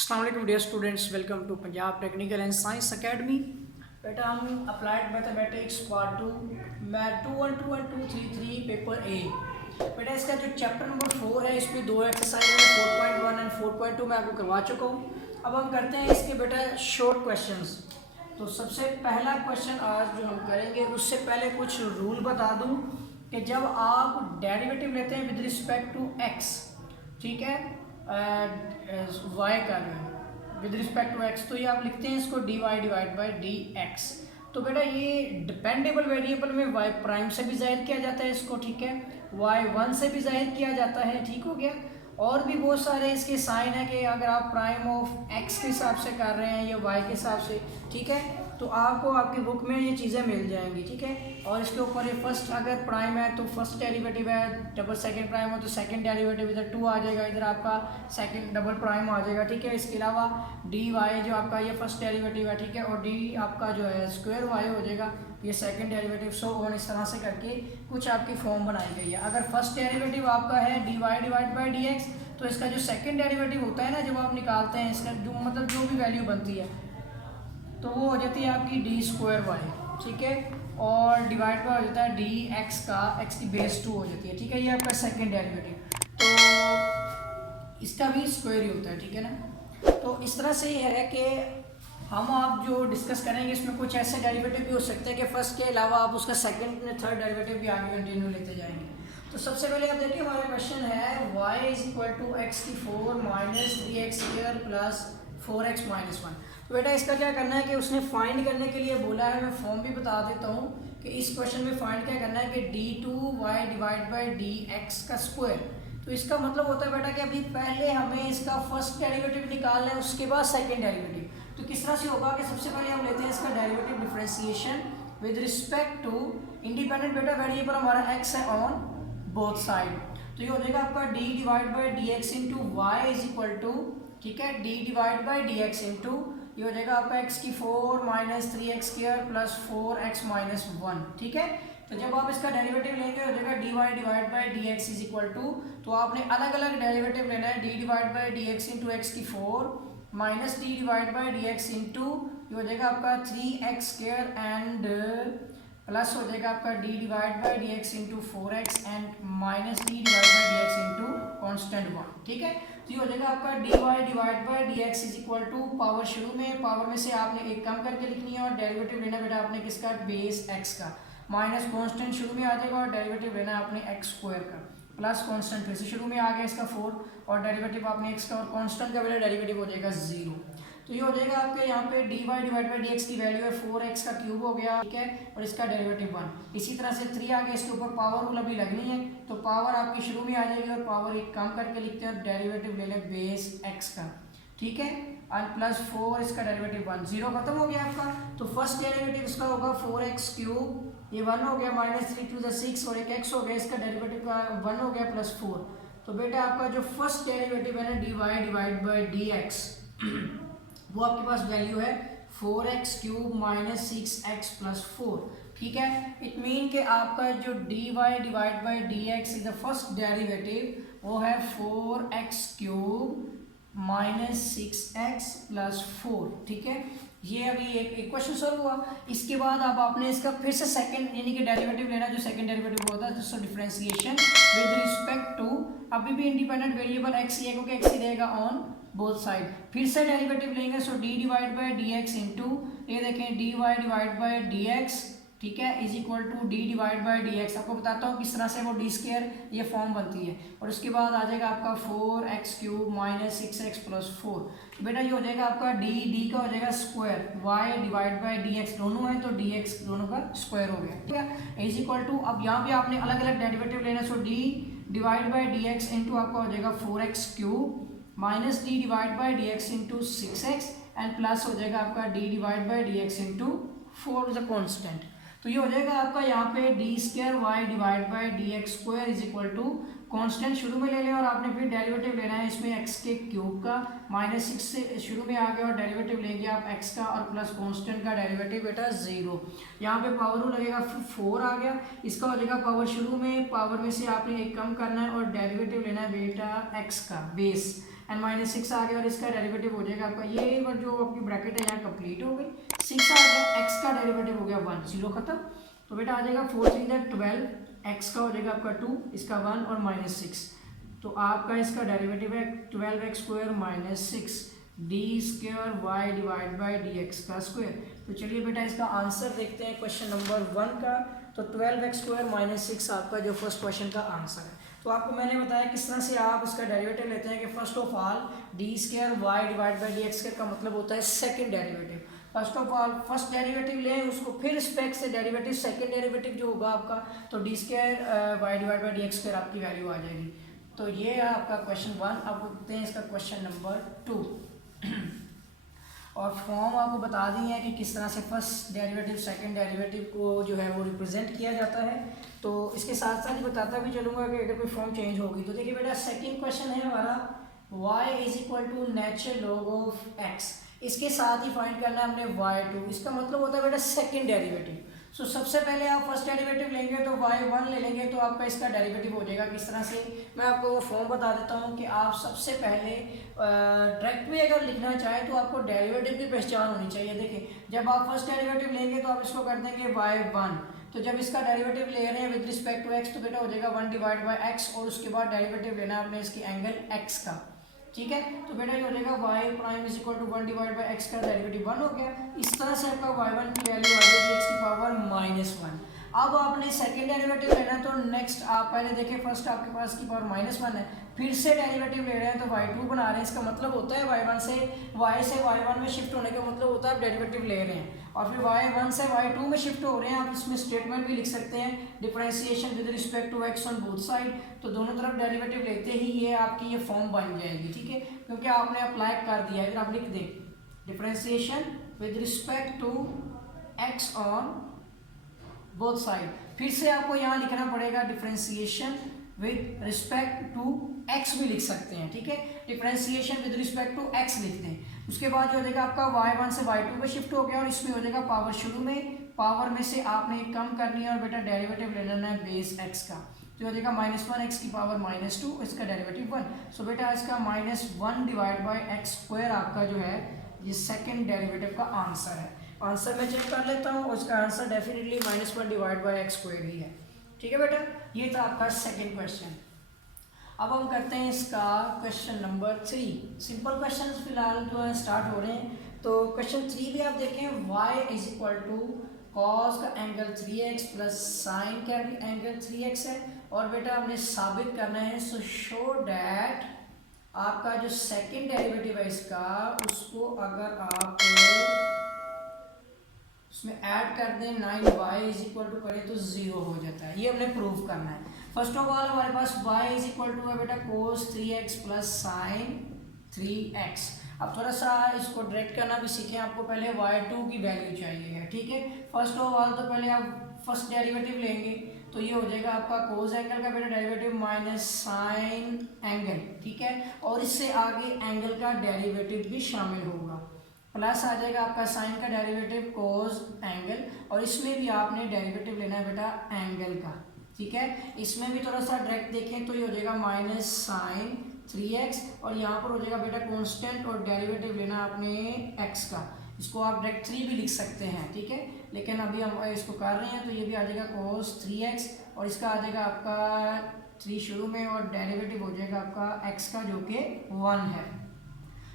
अस्सलाम वालेकुम dear students, welcome to Punjab technical and science academy. बेटा हम applied mathematics part 2 math 212 and 233 paper A. बेटा इसका जो चैप्टर नंबर 4 है इसमें दो एक्सरसाइज है 4.1 एंड 4.2 मैं आपको करवा चुका हूँ। अब हम करते हैं इसके बेटा शॉर्ट क्वेश्चंस। तो सबसे पहला क्वेश्चन आज जो हम करेंगे उससे पहले कुछ रूल बता दूँ कि जब आप डेरिवेटिव लेते हैं विद रिस्पेक्ट टू एक्स, ठीक है, वाई का जो है विद रिस्पेक्ट टू एक्स, तो ये आप लिखते हैं इसको D Y divide by D X. तो बेटा ये डिपेंडेबल वेरिएबल में वाई प्राइम से भी जाहिर किया जाता है इसको, ठीक है, वाई वन से भी जाहिर किया जाता है, ठीक हो गया। और भी बहुत सारे इसके साइन है कि अगर आप प्राइम ऑफ एक्स के हिसाब से कर रहे हैं या वाई के हिसाब से, ठीक है, तो आपको आपकी बुक में ये चीज़ें मिल जाएंगी, ठीक है। और इसके ऊपर ये फर्स्ट अगर प्राइम है तो फर्स्ट डेरिवेटिव है, डबल सेकंड प्राइम हो तो सेकंड डेरिवेटिव इधर 2 आ जाएगा, इधर आपका सेकंड डबल प्राइम आ जाएगा, ठीक है। इसके अलावा डी वाई जो आपका ये फर्स्ट डेरिवेटिव है, ठीक है, और डी आपका जो है स्क्वायर वाई हो जाएगा, ये सेकंड डेरिवेटिव। सो और इस तरह से करके कुछ आपकी फॉर्म बनाई गई है। अगर फर्स्ट डेरिवेटिव आपका है D Y divide by D X, तो इसका जो सेकंड डेरिवेटिव होता है ना, जब आप निकालते हैं इसका जो मतलब जो भी वैल्यू बनती है तो वो हो जाती है आपकी डी स्क्वायर वाई, ठीक है, और डिवाइड पर हो जाता है डी एक्स का एक्स की बेस 2 हो जाती है, ठीक है। ये आपका सेकंड डेरिवेटिव, तो इसका भी स्क्वायर ही होता है, ठीक है ना। तो इस तरह से ये है कि हम आप जो डिस्कस करेंगे इसमें कुछ ऐसे डेरिवेटिव भी हो सकते हैं कि फर्स्ट के अलावा आप उसका सेकंड थर्ड डेरिवेटिव भी आगे कंटिन्यू लेते जाएंगे। तो सबसे पहले आप देखिए हमारा क्वेश्चन है y is equal to X की 4 minus 3x square plus 4x minus 1। तो बेटा इसका क्या करना है कि उसने फाइंड करने के लिए बोला है, मैं फॉर्म भी बता देता हूँ कि इस क्वेश्चन में फाइंड क्या करना है कि d2y डिवाइड बाई dx का स्क्वायर। तो इसका मतलब होता है बेटा कि अभी पहले हमें इसका फर्स्ट डेरिवेटिव निकालना है, उसके बाद सेकंड डेरिवेटिव। तो किस तरह से होगा कि सबसे पहले हम लेते हैं इसका derivative differentiation with respect to independent बेटा वेरिएबल हमारा x है ऑन बोथ साइड। तो ये हो जाएगा आपका d divide by D x into Y is equal to, ठीक है, d divide by D x into ये हो जाएगा आपका x की 4 minus 3x square plus 4x minus 1, ठीक है। तो जब आप इसका डेरिवेटिव लेंगे हो जाएगा dy divide by D x is equal to, तो आपने अलग अलग डेरिवेटिव लेना है, d divide by D x into X की 4 minus d divide by D x into ये हो जाएगा आपका 3x स्क्वायर एंड प्लस हो जाएगा आपका d divide by D x into 4x and minus d divide by D x into constant 1, ठीक है। तो ये हो जाएगा आपका dy divide by D x is equal to power शुरू में पावर में से आपने एक कम करके लिखनी है और डेरिवेटिव लेना बेटा आपने किसका, बेस x का, माइनस कॉन्स्टेंट शुरू में आ जाएगा और डेरिवेटिव लेना आपने एक्स स्क्वायर का, प्लस कॉन्स्टेंट फिर से शुरू में आ गया इसका 4 और डेरिवेटिव आपने x का और कॉन्स्टेंट का बेटा डेरिवेटिव हो जाएगा 0। तो ये हो जाएगा आपके यहाँ पे dy divide by D x की वैल्यू है 4x का क्यूब हो गया, ठीक है, और इसका डेरिवेटिव 1। इसी तरह से 3 आ गया, इसके ऊपर पावर रूल अभी लगनी है, तो पावर आपकी शुरू में आ जाएगी और पावर एक कम करके लिखते हैं और डेरिवेटिव ले लें बेस x का, ठीक है, और प्लस 4 इसका डेरिवेटिव 1, 0 खत्म हो गया आपका। तो फर्स्ट डेरिवेटिव इसका होगा 4x क्यूब, ये 1 हो गया, माइनस 3 टू द 6 और एक x हो गया, इसका डेरिवेटिव का 1 हो गया प्लस 4। तो बेटा आपका जो फर्स्ट डेरिवेटिव है ना dy divide by D x वो आपके पास वैल्यू है 4x cube minus 6x plus 4, ठीक है। इट मीन कि आपका जो dy divide by D x is the first derivative वो है 4x cube minus 6x plus 4, ठीक है। ये अभी एक इक्वेशन सॉल्व हुआ। इसके बाद अब आपने इसका फिर से सेकंड यानी कि डेरिवेटिव लेना, जो सेकंड डेरिवेटिव होता है जिसका डिफरेंशिएशन विद रिस्पेक्ट टू अभी भी इंडिपेंडेंट वेरिएबल x ही है क्योंकि x ही रहेगा ऑन बोथ साइड। फिर से डेरिवेटिव लेंगे, so d divide by D x into ये देखें dy divide by D X, ठीक है, is equal to d divide by D X. आपको बताता हूँ किस तरह से वो डी स्क्वायर ये फॉर्म बनती है। और उसके बाद आ जाएगा आपका 4x cube minus 6x plus 4। बेटा ये हो जाएगा आपका d का हो जाएगा square, y divide by D x दोनों है तो dx दोनों का स्क्वायर हो गया, ठीक है, इज इक्वल टू अब यहाँ पे आपने अलग अलग डेरिवेटिव लेना, so d divide by D x into आपका हो जाएगा 4x cube minus d divide by D x into 6x and plus हो जाएगा आपका d divide by D x into 4 is a constant. तो ये हो जाएगा आपका यहाँ पे D square Y divide by D X square is equal to constant शुरू में ले लें और आपने फिर डेरिवेटिव लेना है इसमें x के क्यूब का, माइनस 6 से शुरू में आ गया और डेरिवेटिव लेंगे आप x का और प्लस कॉन्स्टेंट का डेरिवेटिव बेटा 0। यहाँ पे पावर रूल लगेगा, 4 आ गया, इसका हो जाएगा पावर शुरू में पावर में से आपने एक कम करना है और डेरिवेटिव लेना है बेटा x का बेस एन माइनस सिक्स आ गया और इसका डेरिवेटिव हो जाएगा आपका ये जो आपकी ब्रैकेट है यहाँ कंप्लीट हो गई, सिक्स आ गया, एक्स का डेरिवेटिव हो गया वन, जीरो खत्म। तो बेटा आ जाएगा 4 3 12, एक्स का हो जाएगा आपका 2, इसका 1 और माइनस सिक्स, तो आपका इसका डेरिवेटिव है 12x² minus six D square Y divide by D X का स्क्वायर। तो चलिए बेटा इसका आंसर देखते हैं क्वेश्चन नंबर 1 का। तो 12x² माइनस सिक्स आपका जो फर्स्ट क्वेश्चन का आंसर है। तो आपको मैंने बताया किस तरह से आप इसका डेरिवेटिव लेते हैं कि first of all D square Y divide by D X का मतलब होता है second derivative. First of all first derivative लें, उसको फिर रिस्पेक्ट से डेरिवेटिव सेकंड डेरिवेटिव जो होगा आपका, तो D square Y divide by D X square आपकी वैल्यू आ जाएगी। तो ये है आपका क्वेश्चन 1। अब देखते हैं इसका क्वेश्चन नंबर 2। और फॉर्म आपको बता दी है कि किस तरह से फर्स्ट डेरिवेटिव सेकंड डेरिवेटिव को जो है वो रिप्रेजेंट किया जाता है। तो इसके साथ साथ ही बताता भी चलूँगा कि अगर कोई फॉर्म चेंज होगी तो देखिए बेटा सेकंड क्वेश्चन है हमारा y is equal to natural log of x, इसके साथ ही फाइंड करना है हमने y2, इसका मतलब होता है बेटा सेकंड डेरिवेटिव। सो सबसे पहले आप फर्स्ट डेरिवेटिव लेंगे तो y1 ले लेंगे तो आपका इसका डेरिवेटिव हो जाएगा किस तरह से, मैं आपको वो फॉर्म बता देता हूँ कि आप सबसे पहले डायरेक्ट भी अगर लिखना चाहें तो आपको डेरिवेटिव की पहचान होनी चाहिए। देखिए जब आप फर्स्ट डेरिवेटिव लेंगे तो आप इसको कर देंगे y1, तो जब इसका डेरिवेटिव ले रहे हैं विद रिस्पेक्ट टू x तो बेटा हो जाएगा 1 डिवाइड बाई x, और उसके बाद डेरिवेटिव लेना है आपने इसकी एंगल x का, ठीक है। तो बेटा ये हो जाएगा y prime is equal to 1 divide by x का डेरिवेटिव 1 हो गया। इस तरह से आपका y1 की वैल्यू आ जाएगी x की पावर -1। अब आपने सेकंड डेरिवेटिव लेना है तो नेक्स्ट आप पहले देखिए फर्स्ट आपके पास की पावर -1 है, फिर से डेरिवेटिव ले रहे हैं तो y2 बना रहे हैं, इसका मतलब होता है y1 से y1 में शिफ्ट होने का मतलब होता है आप डेरिवेटिव ले रहे हैं, और फिर y1 से y2 में शिफ्ट हो रहे हैं। आप इसमें स्टेटमेंट भी लिख सकते हैं differentiation with respect to x on both side, तो दोनों तरफ डेरिवेटिव लेते ही ये आपकी ये फॉर्म बन जाएगी, ठीक है, क्योंकि आपने अप्लाई कर दिया है। आप लिख दें differentiation with respect to x on both side, फिर से आपको यहाँ लिखना पड़ेगा differentiation with respect to x भी लिख सकते हैं, ठीक है, differentiation with respect to x लिख दें। उसके बाद जो हो जाएगा आपका y1 से y2 पे शिफ्ट हो गया और इसमें हो जाएगा पावर, शुरू में पावर में से आपने कम करनी है और बेटा डेरिवेटिव ले लेना है बेस x का, तो हो जाएगा -1 x की पावर -2, इसका डेरिवेटिव 1। सो बेटा इसका -1 डिवाइड बाई x स्क्वायर आपका जो है ये सेकंड डेरिवेटिव का आंसर है। आंसर मैं चेक कर लेता हूँ, उसका answer definitely -1 divide by x square ही है, ठीक है बेटा। ये था आपका सेकंड क्वेश्चन। अब हम करते हैं इसका क्वेश्चन नंबर 3। सिंपल क्वेश्चन फिलहाल जो है स्टार्ट हो रहे हैं। तो क्वेश्चन 3 भी आप देखें, y is equal to cos का एंगल 3x प्लस साइन का भी एंगल 3x है, और बेटा हमने साबित करना है सो शो डैट आपका जो सेकंड डेरिवेटिव है इसका, उसको अगर आप उसमें ऐड कर दें 9y इज इक्वल टू करें तो 0 हो जाता है। ये हमने प्रूव करना है। फर्स्ट ऑफ ऑल हमारे पास y इज इक्वल टू है बेटा cos 3x plus sign 3x। अब थोड़ा सा इसको डायरेक्ट करना भी सीखें, आपको पहले y2 की वैल्यू चाहिए है, ठीक है। फर्स्ट ऑफ ऑल तो पहले आप फर्स्ट डेरिवेटिव लेंगे तो ये हो जाएगा आपका कोस एंगल का बेटा डेरिवेटिव माइनस साइन एंगल, ठीक है, और इससे आगे एंगल का डेरिवेटिव भी शामिल होगा, प्लस आ जाएगा आपका साइन का डेरिवेटिव कोस एंगल, और इसमें भी आपने डेरिवेटिव लेना है बेटा एंगल का, ठीक है। इसमें भी थोड़ा सा डायरेक्ट देखें तो ये हो जाएगा माइनस साइन 3x, और यहाँ पर हो जाएगा बेटा कांस्टेंट और डेरिवेटिव लेना आपने x का, इसको आप डायरेक्ट 3 भी लिख सकते हैं, ठीक है, लेकिन अभी हम इसको कर रहे हैं तो ये भी आ जाएगा cos 3x, और इसका आ जाएगा आपका 3 शुरू में और डेरिवेटिव हो जाएगा आपका x का जो कि 1 है।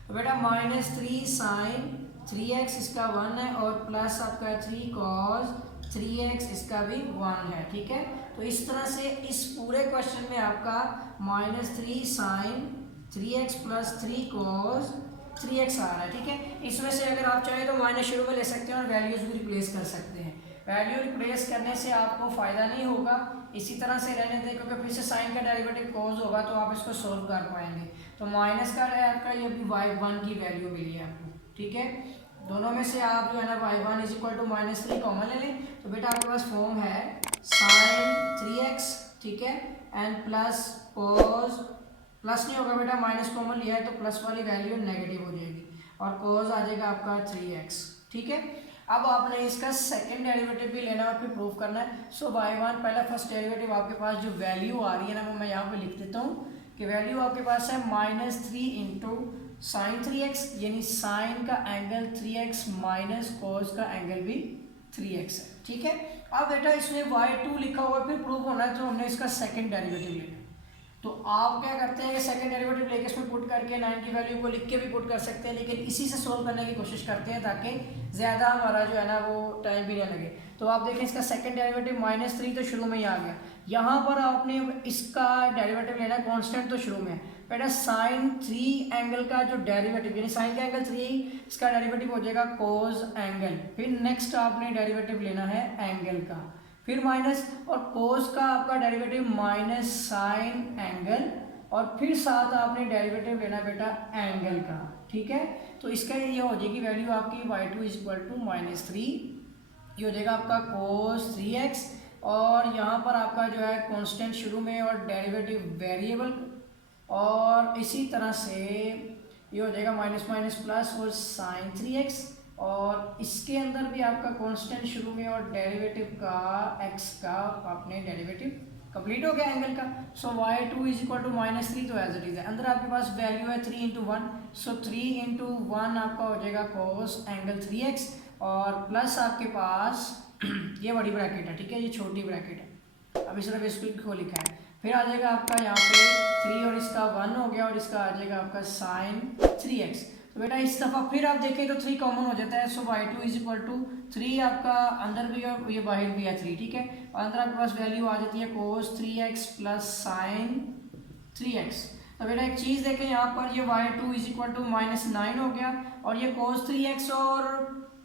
तो बेटा -3 साइन 3x इसका 1 है, और प्लस आपका 3 cos 3x इसका भी 1 है, ठीक है। तो इस तरह से इस पूरे क्वेश्चन में आपका -3 sign 3x plus 3 cos 3x आ रहा है, ठीक है। इसमें से अगर आप चाहें तो माइनस शुरू में ले सकते हैं और वैल्यूज भी रिप्लेस कर सकते हैं। वैल्यू रिप्लेस करने से आपको फ़ायदा नहीं होगा, इसी तरह से रहने दें, क्योंकि फिर से साइन का डेरिवेटिव cos होगा तो आप इसको सोल्व कर पाएंगे। तो माइनस का है आपका, ये भी y1 की वैल्यू मिली है आपको, ठीक है। दोनों में से आप जो है ना y1 is equal to -3 common ले लें, तो बेटा आपके पास फॉर्म है साइन 3x, ठीक है, एंड प्लस cos, प्लस नहीं होगा बेटा, माइनस कॉमन लिया है तो प्लस वाली वैल्यू नेगेटिव हो जाएगी, और cos आ जाएगा आपका 3x, ठीक है। अब आपने इसका सेकंड डेरिवेटिव भी लेना और फिर प्रूव करना है। सो y1 पहला फर्स्ट डेरिवेटिव आपके पास जो वैल्यू आ रही है ना वो मैं यहाँ पे लिख देता हूँ कि वैल्यू आपके पास है -3 इंटू साइन 3x, यानी साइन का एंगल 3x माइनस कोस का एंगल भी 3x है, ठीक है। अब बेटा इसमें y2 लिखा हुआ फिर प्रूव होना है तो हमने इसका सेकंड डेरिवेटिव लेना है। तो आप क्या करते हैं कि सेकंड डेरिवेटिव लेके इसमें पुट करके 9 की वैल्यू को लिख के भी पुट कर सकते हैं, लेकिन इसी से सोल्व करने की कोशिश करते हैं ताकि ज़्यादा हमारा जो है ना वो टाइम भी ना लगे। तो आप देखें इसका सेकंड डेरिवेटिव -3 तो शुरू में ही आ गया। यहाँ पर आपने इसका डेरिवेटिव लेना है कांस्टेंट, तो शुरू में बेटा साइन 3 एंगल का जो डेरिवेटिव यानी साइन का एंगल 3, इसका डेरिवेटिव हो जाएगा कोस एंगल। फिर नेक्स्ट आपने डेरिवेटिव लेना है एंगल का, फिर माइनस, और कोस का आपका डेरिवेटिव माइनस साइन एंगल, और फिर साथ आपने डेरिवेटिव लेना बेटा एंगल का, ठीक है। तो इसका ये हो जाएगी वैल्यू आपकी y2 = -3, ये हो जाएगा आपका cos 3x, और यहाँ पर आपका जो है कांस्टेंट शुरू में और डेरिवेटिव वेरिएबल, और इसी तरह से ये हो जाएगा माइनस माइनस प्लस और साइन 3x, और इसके अंदर भी आपका कांस्टेंट शुरू में और डेरिवेटिव का x का आपने डेरिवेटिव कंप्लीट हो गया एंगल का। सो y2 = -3, तो एज इट इज है। अंदर आपके पास वैल्यू है 3 × 1, सो 3 × 1 आपका हो जाएगा cos एंगल 3x, और प्लस आपके पास ये बड़ी ब्रैकेट है, ठीक है, ये छोटी ब्रैकेट है, अभी सिर्फ इसको लिखा है। फिर आ जाएगा आपका यहाँ पे 3 और इसका 1 हो गया, और इसका आ जाएगा आपका साइन 3x। तो बेटा इस दफ़ा फिर आप देखें तो 3 कॉमन हो जाता है। सो y2 = 3 आपका अंदर भी और ये बाहर भी है 3, ठीक है। और अंदर आपके पास वैल्यू आ जाती है cos 3x plus sign 3x। तो बेटा एक चीज़ देखें यहाँ पर, ये y2 = -9 हो गया, और ये cos 3x और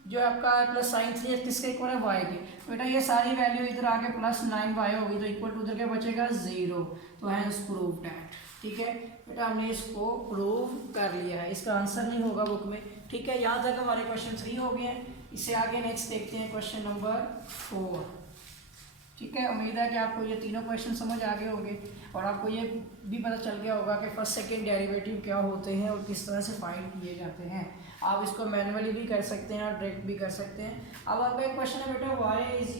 जो आपका प्लस साइन 3x किसके इक्वल है, y के। तो बेटा ये सारी वैल्यू इधर आके +9y होगी, तो इक्वल टू उधर क्या बचेगा 0, तो हैंस प्रूव दैट, ठीक है बेटा, हमने इसको प्रूव कर लिया है। इसका आंसर नहीं होगा बुक में, ठीक है। यहाँ तक हमारे क्वेश्चन 3 हो गए हैं। इससे आगे नेक्स्ट देखते हैं क्वेश्चन नंबर 4, ठीक है। उम्मीद है कि आपको ये तीनों क्वेश्चन समझ आ गए होंगे, और आपको ये भी पता चल गया होगा कि फर्स्ट सेकंड डेरिवेटिव क्या होते हैं और किस तरह से फाइंड किए जाते हैं। आप इसको मैनुअली भी कर सकते हैं और डायरेक्ट भी कर सकते हैं। अब आपका एक क्वेश्चन है बेटा y =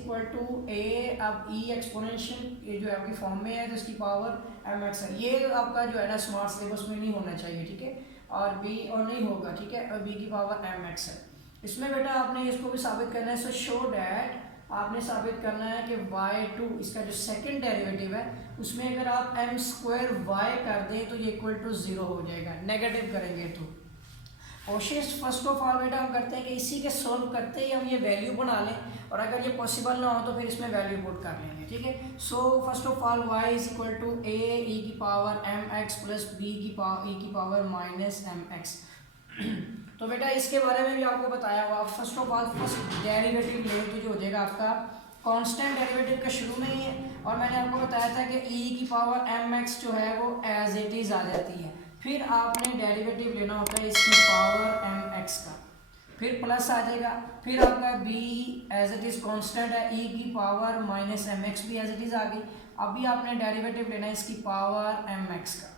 a, अब e एक्सपोनेंशियल ये जो आपकी फॉर्म में है तो इसकी पावर mx है। ये आपका जो है ना स्मार्ट सिलेबस में नहीं होना चाहिए, ठीक है, और b और नहीं होगा, ठीक है, और b की पावर mx है। इसमें बेटा आपने इसको भी साबित करना है। सो शो डैट, आपने साबित करना है कि y2 इसका जो सेकंड डेरिवेटिव है उसमें अगर आप m² y कर दें तो ये इक्वल टू 0 हो जाएगा, नेगेटिव करेंगे तो। कोशिश फर्स्ट ऑफ ऑल बेटा हम करते हैं कि इसी के सॉल्व करते ही हम ये वैल्यू बना लें, और अगर ये पॉसिबल ना हो तो फिर इसमें वैल्यू पुट कर लेंगे, ठीक है। So first of all y = a e⁻mx plus b e⁻ -mx। तो बेटा इसके बारे में भी आपको बताया हुआ। First of all first derivative ले तो जो हो जाएगा आपका कांस्टेंट डेरिवेटिव के शुरू में ही है, और मैंने आपको बताया था कि e⁻mx जो है वो एज इट इज आ जाती है। फिर आपने डेरिवेटिव लेना होता है इसकी पावर mx का, फिर प्लस आ जाएगा, फिर आपका b as it is constant है, e⁻ -mx भी एज इट इज आ गई। अभी आपने डेरिवेटिव लेना है इसकी पावर mx का,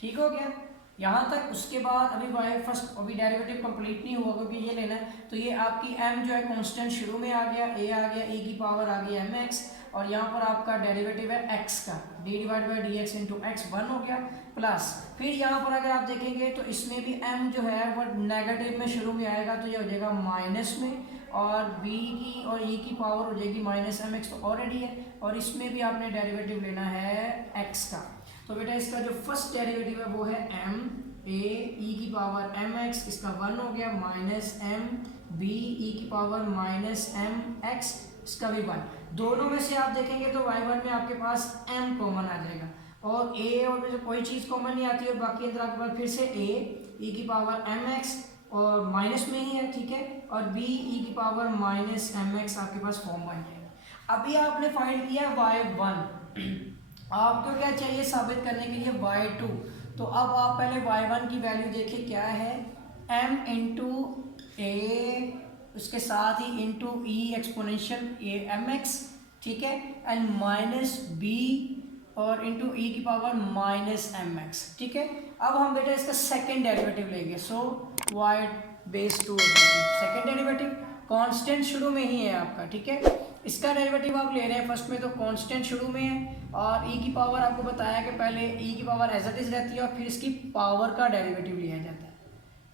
ठीक हो गया यहाँ तक। उसके बाद अभी फर्स्ट अभी डेरिवेटिव कंप्लीट नहीं हुआ क्योंकि ये लेना है, तो ये आपकी m जो है कांस्टेंट शुरू में आ गया, a आ गया, e की पावर आ गई mx, और यहाँ पर आपका डेरिवेटिव है x का, d/dx × x 1 हो गया, प्लस फिर यहाँ पर अगर आप देखेंगे तो इसमें भी m जो है वो नेगेटिव में शुरू में आएगा, तो ये हो जाएगा माइनस में, और b की और e की पावर हो जाएगी -mx, तो ऑलरेडी है, और इसमें भी आपने डेरिवेटिव लेना है x का। तो बेटा इसका जो फर्स्ट डेरिवेटिव है वो है m a e⁻mx, इसका 1 हो गया, -m b e⁻−mx, इसका भी 1। दोनों में से आप देखेंगे तो y1 में आपके पास m कॉमन आ जाएगा, और a और में से कोई चीज़ कॉमन नहीं आती, और बाकी अंदर आपके पास फिर से a e⁻mx और माइनस में ही है, ठीक है, और b e⁻−mx आपके पास फॉर्म बन जाएगा। अभी आपने फाइंड किया y1, आपको क्या चाहिए साबित करने के लिए y2, तो अब आप पहले y1 की वैल्यू देखिए क्या है, m × a उसके साथ ही इंटू e एक्सपोनेंशियल mx, ठीक है, एंड -b और इंटू e⁻−mx, ठीक है। अब हम बेटा इसका सेकंड डेरिवेटिव लेंगे। सो y/2 सेकंड डेरिवेटिव कांस्टेंट शुरू में ही है आपका, ठीक है। इसका डेरिवेटिव आप ले रहे हैं फर्स्ट में तो कांस्टेंट शुरू में है, और ई की पावर आपको बताया कि पहले ई की पावर एज इट इज रहती है और फिर इसकी पावर का डेरिवेटिव लिया जाता है,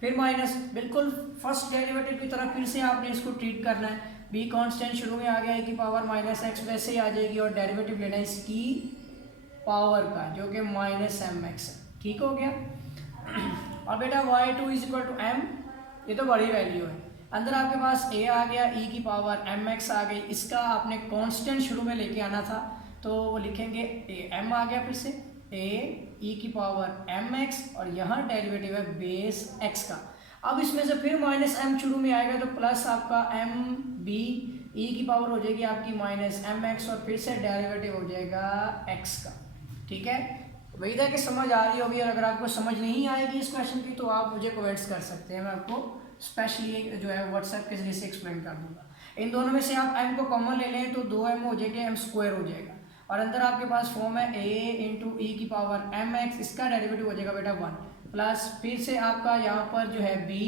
फिर माइनस, बिल्कुल फर्स्ट डेरिवेटिव की तरह फिर से आपने इसको ट्रीट करना है। बी कांस्टेंट शुरू में आ गया, ई की पावर माइनस एक्स वैसे ही आ जाएगी, और डेरिवेटिव लेना है इसकी पावर का जो कि माइनस एम एक्स है। ठीक हो गया। और बेटा y2 is equal to M, ये तो बड़ी वैल्यू है, अंदर आपके पास a आ गया, e की पावर एम एक्स आ गई, इसका आपने कांस्टेंट शुरू में लेके आना था तो वो लिखेंगे a m आ गया, फिर से a e की पावर एम एक्स, और यहाँ डेरिवेटिव है बेस x का। अब इसमें से फिर माइनस m शुरू में आएगा तो प्लस आपका m b e की पावर हो जाएगी आपकी माइनस एम एक्स, और फिर से डेरिवेटिव हो जाएगा x का। ठीक है, उम्मीद है कि समझ आ रही होगी, और अगर आपको समझ नहीं आएगी इस क्वेश्चन की तो आप मुझे कमेंट्स कर सकते हैं, मैं आपको स्पेशली जो है व्हाट्सएप के जरिए से एक्सप्लेन कर दूंगा। इन दोनों में से आप m को कॉमन ले लें तो 2m हो जाएगा, m स्क्वायर हो जाएगा, और अंदर आपके पास फॉर्म है a इंटू ई की पावर एम एक्स, इसका डेरिवेटिव हो जाएगा बेटा 1, प्लस फिर से आपका यहाँ पर जो है b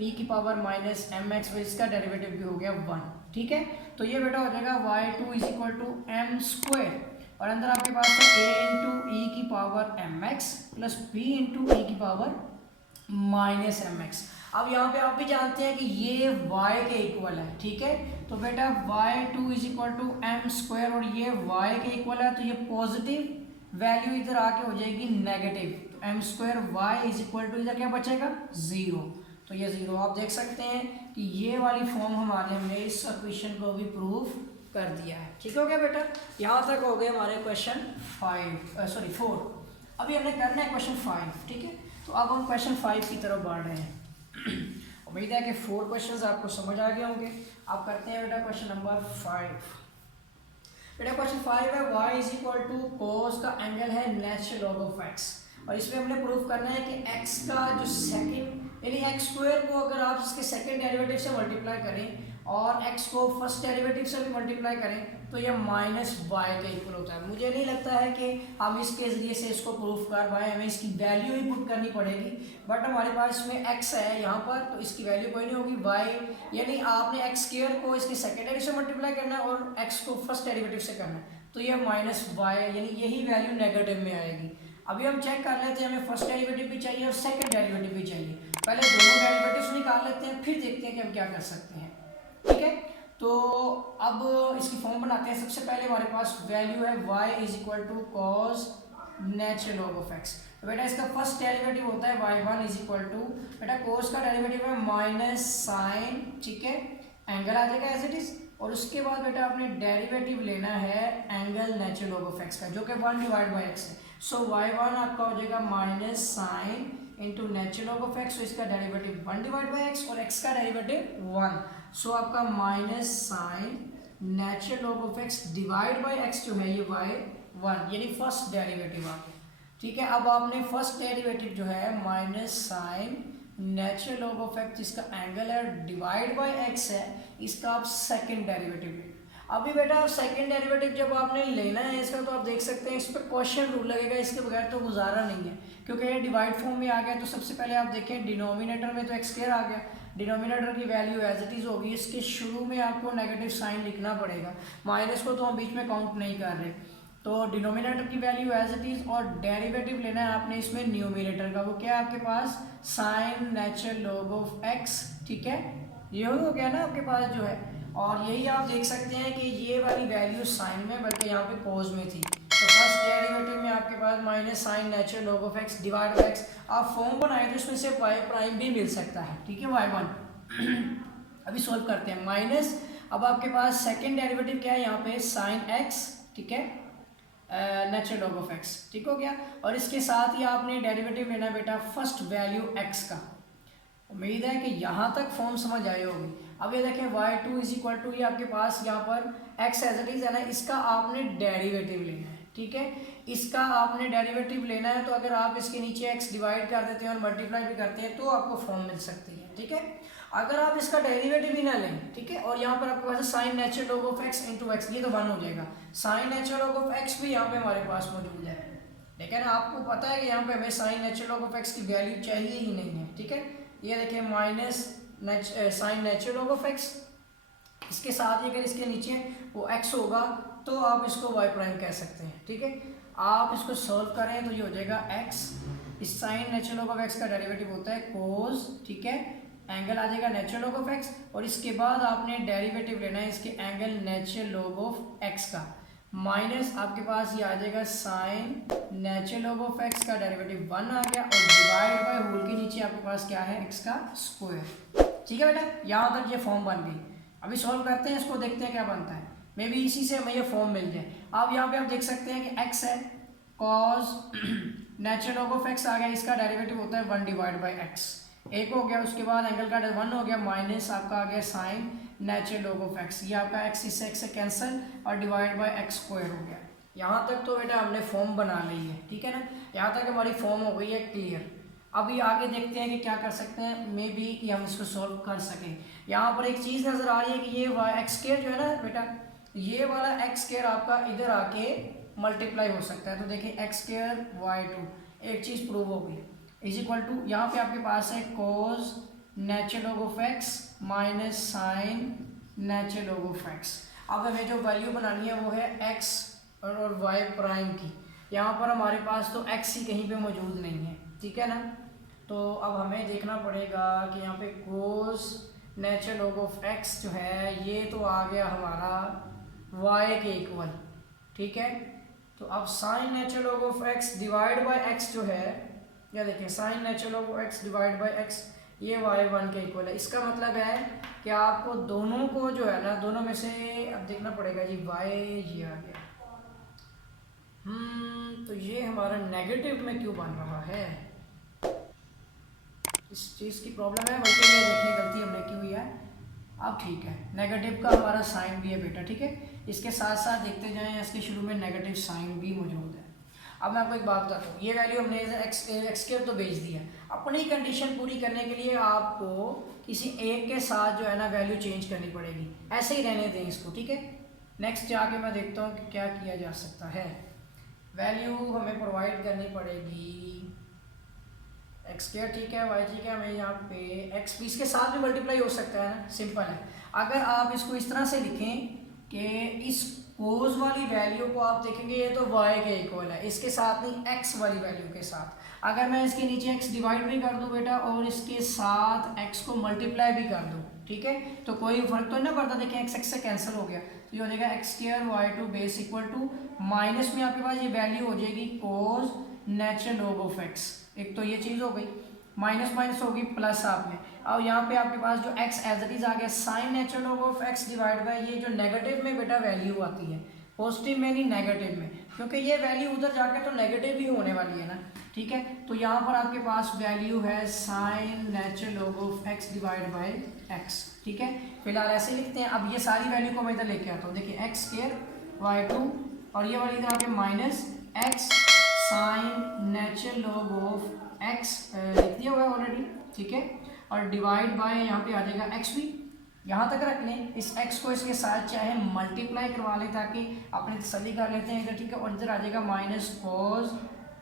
ई की पावर माइनस एम एक्स, इसका डेरिवेटिव भी हो गया 1। ठीक है, तो ये बेटा हो जाएगा y2 is equal to M square, और अंदर आपके पास है a इंटू ई की power m x plus b into e की पावर माइनस एम एक्स। अब यहाँ पे आप भी जानते हैं कि ये y के इक्वल है। ठीक है, तो बेटा y2 is equal to M square, और ये y के इक्वल है तो ये पॉजिटिव वैल्यू इधर आके हो जाएगी नेगेटिव, तो M square Y is equal to इधर क्या बचेगा 0, तो ये 0 आप देख सकते हैं कि ये वाली फॉर्म हमारे हमने इस इक्वेशन को भी प्रूव कर दिया है। ठीक हो गया बेटा, यहाँ तक हो गए हमारे क्वेश्चन 4। अभी हमने करना है क्वेश्चन 5। ठीक है, तो अब हम क्वेश्चन 5 की तरफ बढ़ रहे हैं। उम्मीद है कि 4 क्वेश्चंस आपको समझ आ गए होंगे। आप करते हैं बेटा क्वेश्चन नंबर 5। बेटा क्वेश्चन 5 है y इज इक्वल टू कोस का एंगल है नेचुरल लॉग ऑफ x, और इसमें हमने प्रूव करना है कि x का जो सेकंड यानी x स्क्वायर को अगर आप इसके सेकंड डेरिवेटिव से मल्टीप्लाई करें और x को फर्स्ट डेरिवेटिव से भी मल्टीप्लाई करें तो यह माइनस y के इक्वल होता है। मुझे नहीं लगता है कि हम इसके ज़रिए से इसको प्रूफ कर पाए, हमें इसकी वैल्यू ही पुट करनी पड़ेगी, बट हमारे पास इसमें x है यहाँ पर तो इसकी वैल्यू कोई नहीं होगी y, यानी आपने x स्क्वायर को इसके सेकंड डेरिवेटिव से मल्टीप्लाई करना है और x को फर्स्ट डेरिवेटिव से करना है, तो यह माइनस y यानी यही वैल्यू नेगेटिव में आएगी। अभी हम चेक कर लेते हैं, हमें फर्स्ट डेरिवेटिव भी चाहिए और सेकंड डेरिवेटिव भी चाहिए। पहले दोनों डेरिवेटिव्स निकाल लेते हैं, फिर देखते हैं कि हम क्या कर सकते हैं। ठीक है, तो अब इसकी फॉर्म बनाते हैं। सबसे पहले हमारे पास वैल्यू है y is equal to cos natural log of x। तो बेटा इसका फर्स्ट डेरिवेटिव होता है y1 इज इक्वल टू, बेटा कोस का डेरिवेटिव है माइनस साइन, ठीक है, एंगल आ जाएगा एज इट इज, और उसके बाद बेटा आपने डेरिवेटिव लेना है angle natural log of x का जो कि 1 डिवाइड बाई x है। सो y1 आपका हो जाएगा minus sine into natural log of x, तो इसका डेरिवेटिव 1 डिवाइड बाई x और x का डेरिवेटिव 1, सो आपका minus sine natural log of x divide by x जो है ये y1 यानी फर्स्ट डेरिवेटिव आ गया। ठीक है, अब आपने फर्स्ट डेरिवेटिव जो है minus sine natural log of x जिसका एंगल है डिवाइड बाई x है, इसका आप सेकंड डेरिवेटिव लें। अभी बेटा सेकंड डेरिवेटिव जब आपने लेना है इसका तो आप देख सकते हैं इस पर क्वेश्चन रूल लगेगा, इसके बगैर तो गुजारा नहीं है क्योंकि ये डिवाइड फॉर्म में आ गया। तो सबसे पहले आप देखें डिनोमिनेटर में तो एक्स स्क्वायर आ गया, डिनोमिनेटर की वैल्यू एज इट इज़ होगी, इसके शुरू में आपको नेगेटिव साइन लिखना पड़ेगा, माइनस को तो हम बीच में काउंट नहीं कर रहे, तो डिनोमिनेटर की वैल्यू एज इट इज़, और डेरिवेटिव लेना है आपने इसमें न्यूमिनेटर का, वो क्या है आपके पास sine natural log of x. ठीक है, ये हो गया ना आपके पास जो है, और यही आप देख सकते हैं कि ये वाली वैल्यू साइन में बल्कि यहाँ पे कोस में थी, तो फर्स्ट डेरिवेटिव में आपके पास minus sine natural log of x divide by x, आप फॉर्म बनाए तो इसमें से वाई प्राइम भी मिल सकता है। ठीक है, y1 अभी सॉल्व करते हैं माइनस, अब आपके पास सेकेंड डेरिवेटिव क्या है यहाँ पे साइन एक्स, ठीक है, नेचुरल लॉग ऑफ एक्स, ठीक हो गया, और इसके साथ ही आपने डेरिवेटिव लेना बेटा फर्स्ट वैल्यू x का। उम्मीद है कि यहाँ तक फॉर्म समझ आए होगी। अब ये देखें y2 इज इक्वल टू, ये आपके पास यहाँ पर x एज इट इज है ना, इसका आपने डेरिवेटिव लेना है। ठीक है, इसका आपने डेरिवेटिव लेना है, तो अगर आप इसके नीचे x डिवाइड कर देते हैं और मल्टीप्लाई भी करते हैं तो आपको फॉर्म मिल सकती है। ठीक है, अगर आप इसका डेरिवेटिव ही ना लें, ठीक है, और यहाँ पर आपके पास sine natural log of x into x, ये तो 1 हो जाएगा, sine natural log of x भी यहाँ पे हमारे पास मौजूद है, लेकिन आपको पता है कि यहाँ पे हमें sine natural log of x की वैल्यू चाहिए ही नहीं है। ठीक है, ये देखिए minus sine natural log of x, इसके साथ ही अगर इसके नीचे वो x होगा तो आप इसको y प्राइम कह सकते हैं, ठीक है। आप इसको सॉल्व करें तो ये हो जाएगा x, इस sine natural log of x का डेरिवेटिव होता है कोस, ठीक है, एंगल आ जाएगा नेचुरल लॉग ऑफ x, और इसके बाद आपने डेरिवेटिव लेना है इसके angle natural log of x का, माइनस आपके पास ये आ जाएगा sine natural log of x का डेरिवेटिव 1 आ गया, और डिवाइड बाय होल के नीचे आपके पास क्या है x का स्क्वायर, ठीक है बेटा। यहाँ तक ये फॉर्म बन गई। अभी सॉल्व करते हैं इसको, देखते हैं क्या बनता है। मे बी इसी से हमें ये फॉर्म मिल जाए। अब यहाँ पे आप देख सकते हैं कि x है, cos natural log of x आ गया, इसका डेरिवेटिव होता है 1 डिवाइड बाई x, एक हो गया, उसके बाद एंगल का 1 हो गया, माइनस आपका आ गया sine natural log of x, ये आपका x इससे x से कैंसिल और डिवाइड बाय x स्क्वायर हो गया। यहाँ तक तो बेटा हमने फॉर्म बना ली है, ठीक है ना, यहाँ तक हमारी फॉर्म हो गई है क्लियर। अभी आगे देखते हैं कि क्या कर सकते हैं, मे बी कि हम इसको सॉल्व कर सकें। यहाँ पर एक चीज़ नज़र आ रही है कि ये एक्स स्क्वायर जो है ना बेटा, ये वाला एक्स स्क्वायर आपका इधर आके मल्टीप्लाई हो सकता है। तो देखिए एक्स स्क्वायर y2, एक चीज़ प्रूव हो गई, इज इक्वल टू यहाँ पे आपके पास है cos natural log of x minus sine natural log of x। अब हमें जो वैल्यू बनानी है वो है x और y प्राइम की। यहाँ पर हमारे पास तो x ही कहीं पे मौजूद नहीं है, ठीक है ना। तो अब हमें देखना पड़ेगा कि यहाँ पे कोस नेचुरल लॉग ऑफ x जो है ये तो आ गया हमारा y के इक्वल, ठीक है। तो अब sine natural log of x divide by x जो है, या देखिए sine natural log of x divide by x, ये y1 के इक्वल है। इसका मतलब है कि आपको दोनों को जो है ना, दोनों में से अब देखना पड़ेगा जी, y ये आ गया, तो ये हमारा नेगेटिव में क्यों बन रहा है, इस चीज़ की प्रॉब्लम है, बल्कि ये देखिए गलती हमने क्यों की है। अब ठीक है, नेगेटिव का हमारा साइन भी है बेटा, ठीक है। इसके साथ साथ देखते जाएं, इसके शुरू में नेगेटिव साइन भी मौजूद है। अब मैं आपको एक बात बताता हूँ, ये वैल्यू हमने एक्स स्क्वायर तो भेज दिया, अपनी कंडीशन पूरी करने के लिए आपको किसी एक के साथ जो है ना वैल्यू चेंज करनी पड़ेगी, ऐसे ही रहने दें इसको, ठीक है। नेक्स्ट जाके मैं देखता हूँ कि क्या किया जा सकता है। वैल्यू हमें प्रोवाइड करनी पड़ेगी एक्स स्क्वायर, ठीक है, वाई ठीक है, हमें यहाँ पे एक्स भी इसके साथ भी मल्टीप्लाई हो सकता है ना, सिंपल है। अगर आप इसको इस तरह से लिखें कि इस कोस वाली वैल्यू को आप देखेंगे ये तो y के इक्वल है, इसके साथ नहीं x वाली वैल्यू के साथ। अगर मैं इसके नीचे x डिवाइड भी कर दूं बेटा और इसके साथ x को मल्टीप्लाई भी कर दूं, ठीक है, तो कोई फर्क तो नहीं पड़ता। देखिए x से कैंसिल हो गया, तो ये हो जाएगा x square y2 base equal to minus में आपके पास ये वैल्यू हो जाएगी cos natural log of x। एक तो ये चीज़ हो गई, माइनस माइनस होगी प्लस आप में। और यहाँ पे आपके पास जो x एज इट इज आ गया sine natural log of x divide by ये जो नेगेटिव में बेटा वैल्यू आती है, पॉजिटिव में नहीं नेगेटिव में, क्योंकि ये वैल्यू उधर जाके तो नेगेटिव ही होने वाली है ना, ठीक है। तो यहाँ पर आपके पास वैल्यू है sine natural log of x divide by x, ठीक है। फिलहाल ऐसे लिखते हैं। अब ये सारी वैल्यू को मैं इधर लेके आता हूँ, देखिए एक्स स्क्वायर y2 और ये वाली इधर आके minus x sine natural log of x लिख दिया हुआ है ऑलरेडी, ठीक है, और डिवाइड बाय यहाँ पे आ जाएगा x भी, यहाँ तक रख लें। इस x को इसके साथ चाहे मल्टीप्लाई करवा लें ताकि अपने तसल्ली कर लेते हैं इधर, ठीक है, और इधर आ जाएगा minus cos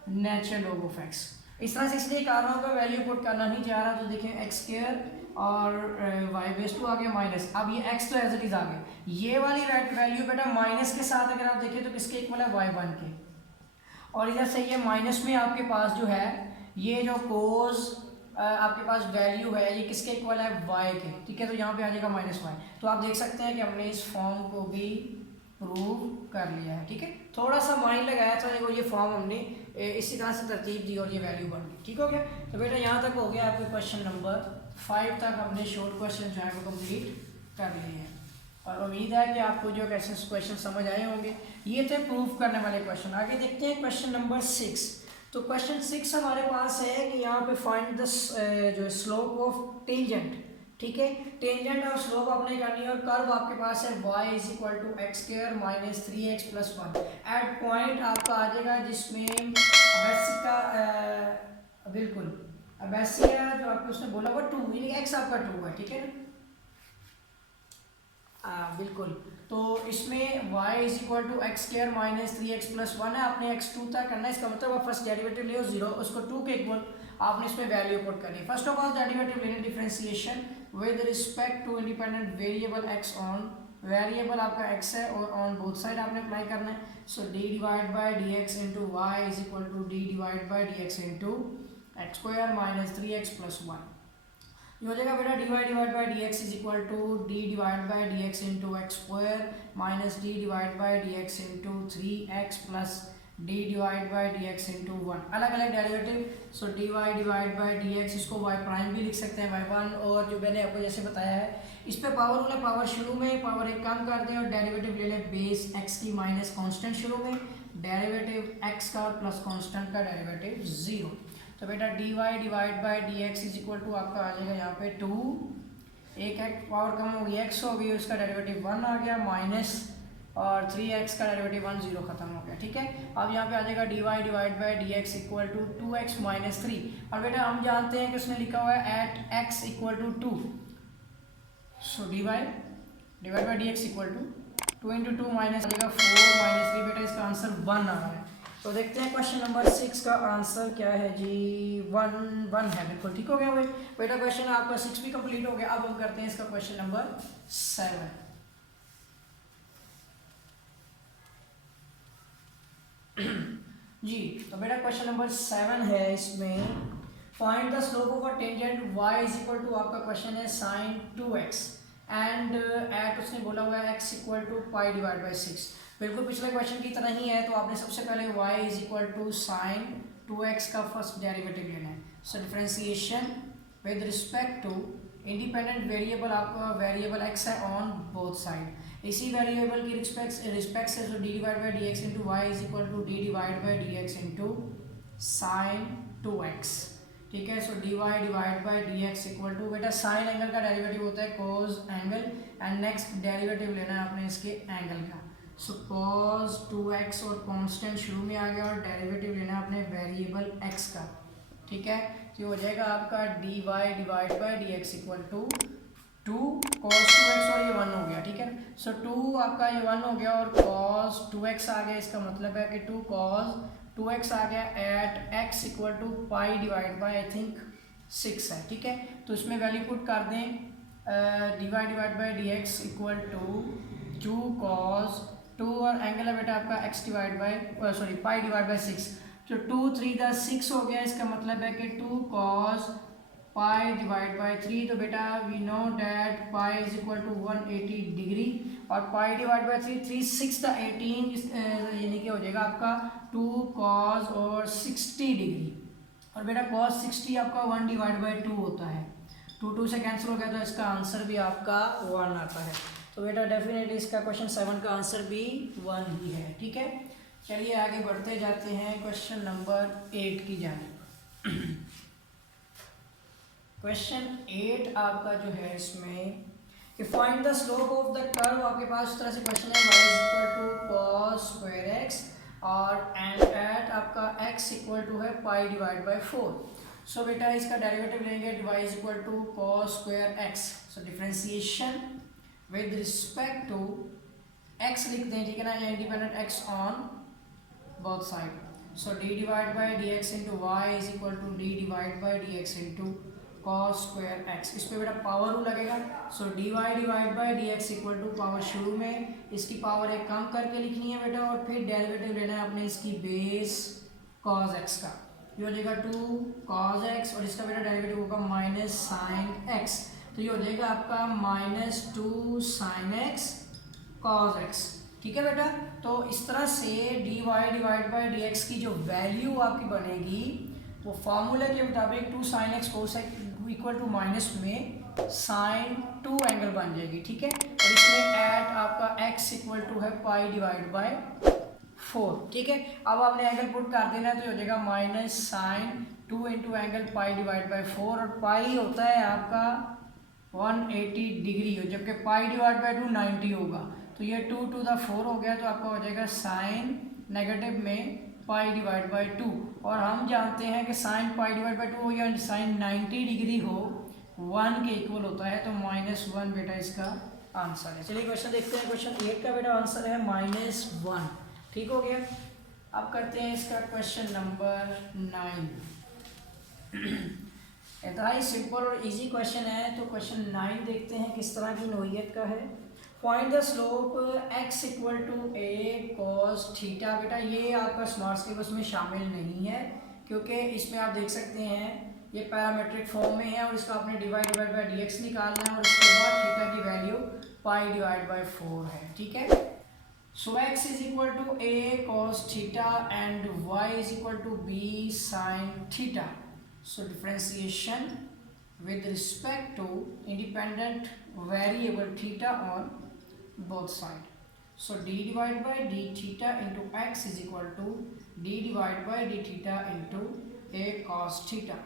natural log of x। इस तरह से इसलिए कर रहा हूँ कि वैल्यू पुट करना नहीं चाह रहा, तो देखिए एक्स स्क्वायर और y/2 आ गया माइनस, अब ये x तो एज इट इज आ गया। ये वाली वैल्यू बेटा माइनस के साथ अगर आप देखें तो किसके इक्वल है, y1 के, और इधर से ये माइनस में आपके पास जो है ये जो कोस आपके पास वैल्यू है ये किसके इक्वल है, y के, ठीक है। तो यहाँ पे आ जाएगा माइनस y। तो आप देख सकते हैं कि हमने इस फॉर्म को भी प्रूव कर लिया है, ठीक है। थोड़ा सा माइंड लगाया था और ये फॉर्म हमने इसी तरह से तरतीब दी और ये वैल्यू बन गई, ठीक हो गया। तो बेटा यहाँ तक हो गया, आपके क्वेश्चन नंबर 5 तक हमने शॉर्ट क्वेश्चन जो है वो कम्प्लीट कर लिए हैं, और उम्मीद है कि आपको जो क्वेश्चन समझ आए होंगे। ये थे प्रूफ करने वाले क्वेश्चन। आगे देखते हैं क्वेश्चन नंबर 6। तो क्वेश्चन 6 हमारे पास है कि यहाँ पे फाइंड द जो स्लोप ऑफ टेंजेंट, ठीक है। टेंजेंट और स्लोप आपने करनी है, और कर्व आपके पास है y is equal to x square minus 3x plus 1। At point आपका आ जाएगा जिसमें अबेसिका बिल्कुल अबेसिया जो आपको उसने बोला वो 2 यानी x आपका 2 है, ठीक है ना, बिल्कुल। तो इसमें y is equal to x square minus 3x plus 1 है, आपने x 2 तक करना है। इसका मतलब आप फर्स्ट डेरिवेटिव ले 0, उसको 2 के इक्वल। आपने इसमें वैल्यू पुट करनी है। फर्स्ट ऑफ ऑल डेरिवेटिव लेने differentiation with respect to independent variable x on, variable आपका x है और ऑन बोथ साइड आपने अप्लाई करना है। So d divide by D x into Y is equal to d divide by D x into x square minus 3x plus 1। ये हो जाएगा बेटा dy divide by D x is equal to d divide by D x into x square minus d divide by D x into 3x plus d divide by D x into 1। अलग अलग derivative. So dy divide by D x, इसको y prime भी लिख सकते हैं y1, और जो मैंने आपको जैसे बताया है इस पे पावर रूल है, पावर शुरू में पावर एक कम कर दें और डेरिवेटिव ले लें बेस x की माइनस कांस्टेंट शुरू में, डेरिवेटिव x का प्लस कांस्टेंट का डेरिवेटिव 0। तो बेटा dy divide by D x is equal to आपका आ जाएगा यहाँ पे 2, एक x पावर कम हो गई x हो गई, उसका डेरिवेटिव 1 आ गया माइनस और 3x का डेरिवेटिव 1 0 खत्म हो गया। ठीक है, अब यहाँ पे आ जाएगा dy divide by D x equal to 2x minus 3। और बेटा हम जानते हैं कि उसने लिखा हुआ है at x equal to 2, so dy divide by D x equal to 2 into 2 minus आ जाएगा 4 माइनस 3। बेटा इसका आंसर 1 आ रहा है। तो देखते हैं क्वेश्चन नंबर 6 का आंसर क्या है जी, 1 है, बिल्कुल ठीक हो गया भाई। बेटा क्वेश्चन आपका 6 भी कंप्लीट हो गया। अब हम करते हैं इसका क्वेश्चन नंबर 7। जी तो बेटा क्वेश्चन नंबर 7 है, इसमें find the slope of a tangent y is equal to, आपका क्वेश्चन है sin 2x एंड एट उसने बोला हुआ है x equal to pi divide by 6। बिल्कुल पिछले क्वेश्चन की तरह ही है। तो आपने सबसे पहले y is equal to sin 2x का फर्स्ट डेरिवेटिव लेना है। So differentiation with respect to independent variable, आपका वेरिएबल x है ऑन बोथ साइड, इसी वेरिएबल की रिस्पेक्ट से जो d divide by D x into Y is equal to d divide by D x into sine 2x। ठीक है, so dy divide by D x equal to, बेटा sine angle का derivative होता है cos angle, and next derivative लेना है आपने इसके एंगल का। सो cos 2x और कांस्टेंट शुरू में आ गया और डेरिवेटिव लेना है अपने वेरिएबल x का। ठीक है, तो हो जाएगा आपका dy divide by D x equal to 2 cos 2x और ये 1 हो गया। ठीक है, सो 2 आपका ये 1 हो गया और cos 2x आ गया, इसका मतलब है कि 2 cos 2x आ गया at x equal to pi divide by I think 6 है। ठीक है, तो इसमें वैल्यू पुट कर दें dy divide by D x equal to 2 cos 2 और एंगल है बेटा आपका x divide by sorry pi divide by 6। तो 2 3 10 6 हो गया, इसका मतलब है कि 2 cos पाई डिवाइड बाई 3। तो बेटा we know that pi is equal to 180 degree और पाई डिवाइड बाई 3 3 6 का 18 यानी कि हो जाएगा आपका 2 cos और 60 डिग्री। और बेटा cos 60 आपका 1 डिवाइड बाई 2 होता है, 2 से कैंसिल हो गया, तो इसका आंसर भी आपका 1 आता है। तो बेटा डेफिनेटली इसका क्वेश्चन 7 का आंसर भी 1 ही है। ठीक है, चलिए आगे बढ़ते जाते हैं क्वेश्चन नंबर 8 की जानिब। क्वेश्चन 8 आपका जो है इसमें कि find the slope of the curve, आपके पास इस तरह से क्वेश्चन है y is equal to cos square x और एंड एट आपका x इक्वल टू है पाई डिवाइड बाई 4। सो बेटा इसका डेरिवेटिव लेंगे y is equal to cos square x। So differentiation with respect to x लिख दें, ठीक है ना, independent x on both side. So d divide by D x into Y is equal to d divide by D x into cos square x। इस पे बेटा power rule लगेगा। So dy divide by D x equal to power शुरू में इसकी power एक कम करके लिखनी है बेटा और फिर डेरिवेटिव लेना है अपने इसकी बेस cos x का। ये हो जाएगा 2 cos x और इसका बेटा डेरिवेटिव होगा माइनस साइन x। तो ये हो जाएगा आपका minus 2 sine x cos x। ठीक है बेटा, तो इस तरह से dy divide by D x की जो वैल्यू आपकी बनेगी वो फार्मूला के मुताबिक 2 sine x cos equal to minus में साइन 2 एंगल बन जाएगी। ठीक है, और इसमें एट आपका x इक्वल टू है पाई डिवाइड बाय 4। ठीक है, अब आपने एंगल पुट कर देना है, तो हो जाएगा minus sine 2 into angle pi divide by 4 और पाई होता है आपका 180 डिग्री हो, जबकि पाई डिवाइड बाय 2 90 होगा। तो ये 2 टू द 4 हो गया, तो आपका हो जाएगा साइन नेगेटिव में पाई डिवाइड बाई 2 और हम जानते हैं कि साइन पाई डिवाइड बाई 2 हो या साइन 90 डिग्री हो 1 के इक्वल होता है, तो -1 बेटा इसका आंसर है। चलिए क्वेश्चन देखते हैं। क्वेश्चन 8 का बेटा आंसर है -1। ठीक हो गया। अब करते हैं इसका क्वेश्चन नंबर 9। इंतहाई सिंपल और इजी क्वेश्चन है। तो क्वेश्चन 9 देखते हैं किस तरह की नोयत का है। Find the slope x equal to a cos theta. बेटा ये आपका स्मार्ट सिलेबस में शामिल नहीं है, क्योंकि इसमें आप देख सकते हैं ये पैरामेट्रिक फॉर्म में है और इसका आपने डिवाइड बाय dx निकालना है और उसके बाद थीटा की वैल्यू पाई डिवाइड बाय 4 है। ठीक है, so x is equal to a cos theta and y is equal to b sin theta. So differentiation with respect to independent variable theta on both side. So d divided by d theta into x is equal to d divided by d theta into a cos theta,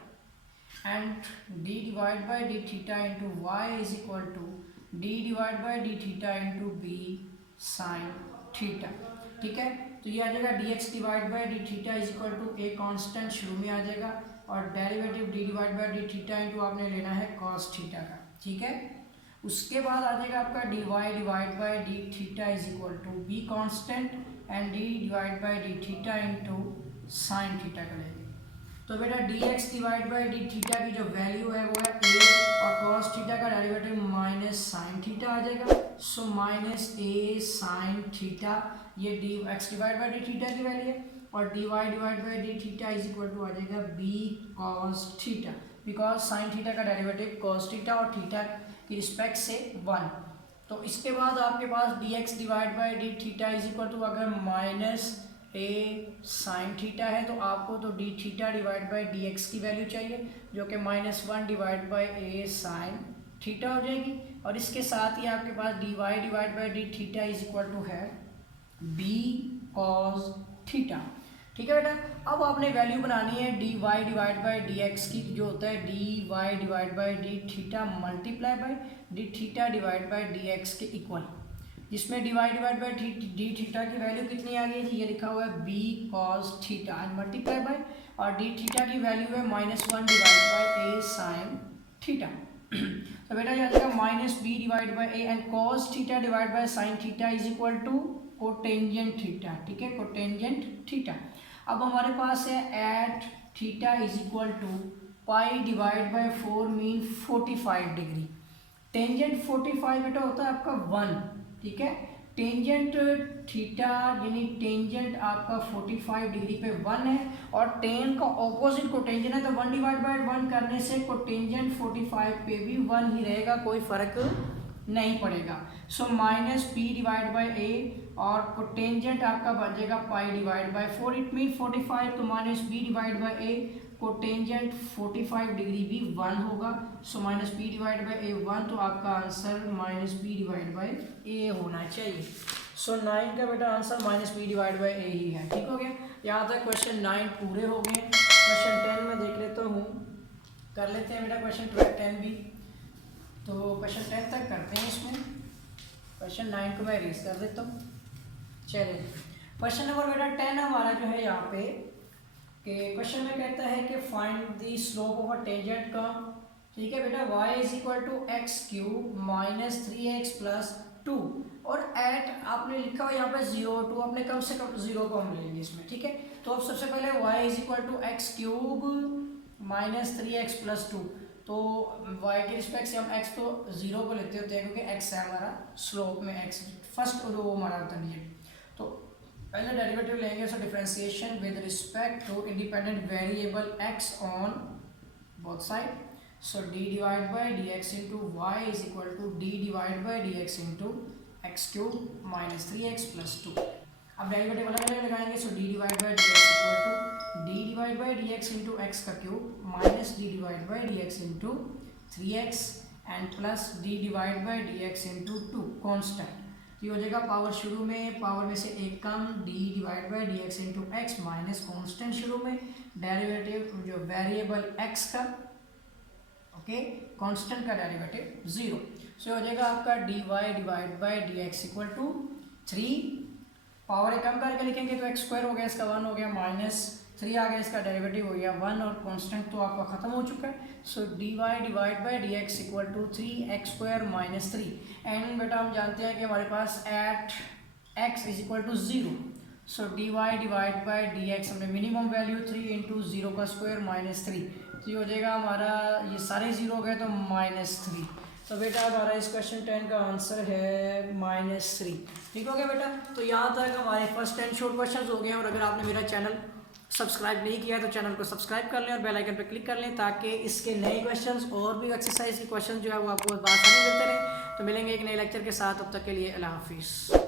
and d divided by d theta into y is equal to d divided by d theta into b sin theta. ठीक है, तो ये आ जाएगा dx divide by d theta is equal to a constant शुरू में आ जाएगा और derivative d divide by d theta into आपने लेना है कॉस थीटा का। ठीक है, उसके बाद आ जाएगा आपका d Y divide by d theta is equal to b constant and d divide by d theta into sine theta का लेंगे। तो बेटा d x divide by d theta की जो वैल्यू है वो है ए और कॉस थीटा का डेरिवेटिव माइनस साइन थीटा आ जाएगा। So minus a sine theta, ये d x divide by d theta की वैल्यू है और d Y divide by d theta is equal to आ जाएगा b cos theta, because sine theta का derivative cos theta और थीटा की respect से 1। तो इसके बाद आपके पास d x divide by d theta is equal to अगर माइनस ए साइन थीटा है तो आपको तो d theta divide by D x की वैल्यू चाहिए जो कि -1 divide by a sine theta हो जाएगी और इसके साथ ही आपके पास d Y divide by d theta is equal to है बी कॉस थीटा। ठीक है बेटा, अब आपने वैल्यू बनानी है D Y divide by D x की, जो होता है D Y divide by d theta multiply by d theta divide by D x के इक्वल, जिसमें d Y divide by d theta की वैल्यू कितनी आ गई थी, ये लिखा हुआ है b cos theta and multiply by और डी थीटा की वैल्यू है -1 divide by a sine theta. तो बेटा ये आ जाएगा minus b divide by a and cos theta divide by sine theta is equal to cotangent theta. ठीक है, कोटेंजेंट थीटा। अब हमारे पास है at theta is equal to pi divide by 4 mean 45 degree. Tangent 45 बेटा होता है आपका 1। ठीक है, टेंजेंट थीटा यानी टेंजेंट आपका 45 डिग्री पे 1 है और टेन का ऑपोजिट कोटेंजेंट है, तो 1 डिवाइड बाई 1 करने से कोटेंजेंट 45 पे भी 1 ही रहेगा, कोई फर्क नहीं पड़ेगा। So minus p divide by a और कोटेंजेंट आपका बन जाएगा pi divide by 4, it mean 45, तो minus b divide by a cotangent 45 degree भी 1 होगा। So minus b divide by a 1, तो आपका answer minus b divide by a होना चाहिए। सो 9 का बेटा answer minus b divide by a ही है। ठीक हो गया, यहाँ तक क्वेश्चन 9 पूरे हो गए। क्वेश्चन 10 में देख लेता हूँ, कर लेते हैं बेटा क्वेश्चन 10 भी। तो क्वेश्चन 10 तक करते हैं इसमें, क्वेश्चन 9 को मैं रेस कर देता हूँ। चलिए क्वेश्चन नंबर बेटा 10 हमारा जो है यहाँ पे कि क्वेश्चन में कहता है कि find the slope of a tangent curve. ठीक है बेटा, y is equal to x cube minus 3x plus 2 और एट आपने लिखा हुआ यहाँ पे 0 2, आपने कम से कम 0 को हम लेंगे इसमें। ठीक है, तो अब सबसे पहले y is equal to x cube minus 3x plus 2, तो y के रिस्पेक्ट से हम x तो 0 को लेते होते हैं क्योंकि x है हमारा स्लोप में, x फर्स्ट वो हमारा होता नहीं है। तो पहले डेरिवेटिव लेंगे, so differentiation with respect to independent variable x on both side. So d divide by D x into Y is equal to d divide by D x into x cube minus 3x plus 2। अब derivative अलग अलग लगाएंगे, so d divide by D x equal to d divide by D x into x का cube minus d divide by D x into 3x and plus d divide by D x into 2 constant. ये हो जाएगा power शुरू में, power में से एक कम, d divide by D x into x minus constant शुरू में, डेरिवेटिव जो वेरिएबल x का, ओके, कांस्टेंट का डेरिवेटिव 0। सो हो जाएगा आपका dy divide by D x equal to 3, power एक कम करके लिखेंगे तो x स्क्वायर हो गया, इसका 1 हो गया, माइनस 3 आ गया, इसका डेरिवेटिव हो गया 1 और कांस्टेंट तो आपका खत्म हो चुका है। So dy divide by D x equal to 3x square minus 3 and बेटा हम जानते हैं कि हमारे पास at x is equal to 0। So dy divide by D x हमने मिनिमम वैल्यू 3 इंटू 0 का स्क्वायर माइनस 3, तो ये हो जाएगा हमारा, ये सारे ज़ीरो हो गए तो -3। तो बेटा हमारा इस क्वेश्चन 10 का आंसर है -3। ठीक हो गया बेटा। तो यहाँ तक हमारे फर्स्ट 10 शॉर्ट क्वेश्चन हो गए हैं। और अगर आपने मेरा चैनल सब्सक्राइब नहीं किया तो चैनल को सब्सक्राइब कर लें और बेल आइकन पर क्लिक कर लें, ताकि इसके नए क्वेश्चंस और भी एक्सरसाइज के क्वेश्चन जो है वो आपको आसानी मिलते रहें। तो मिलेंगे एक नए लेक्चर के साथ, तब तक के लिए अल्लाह हाफिज़।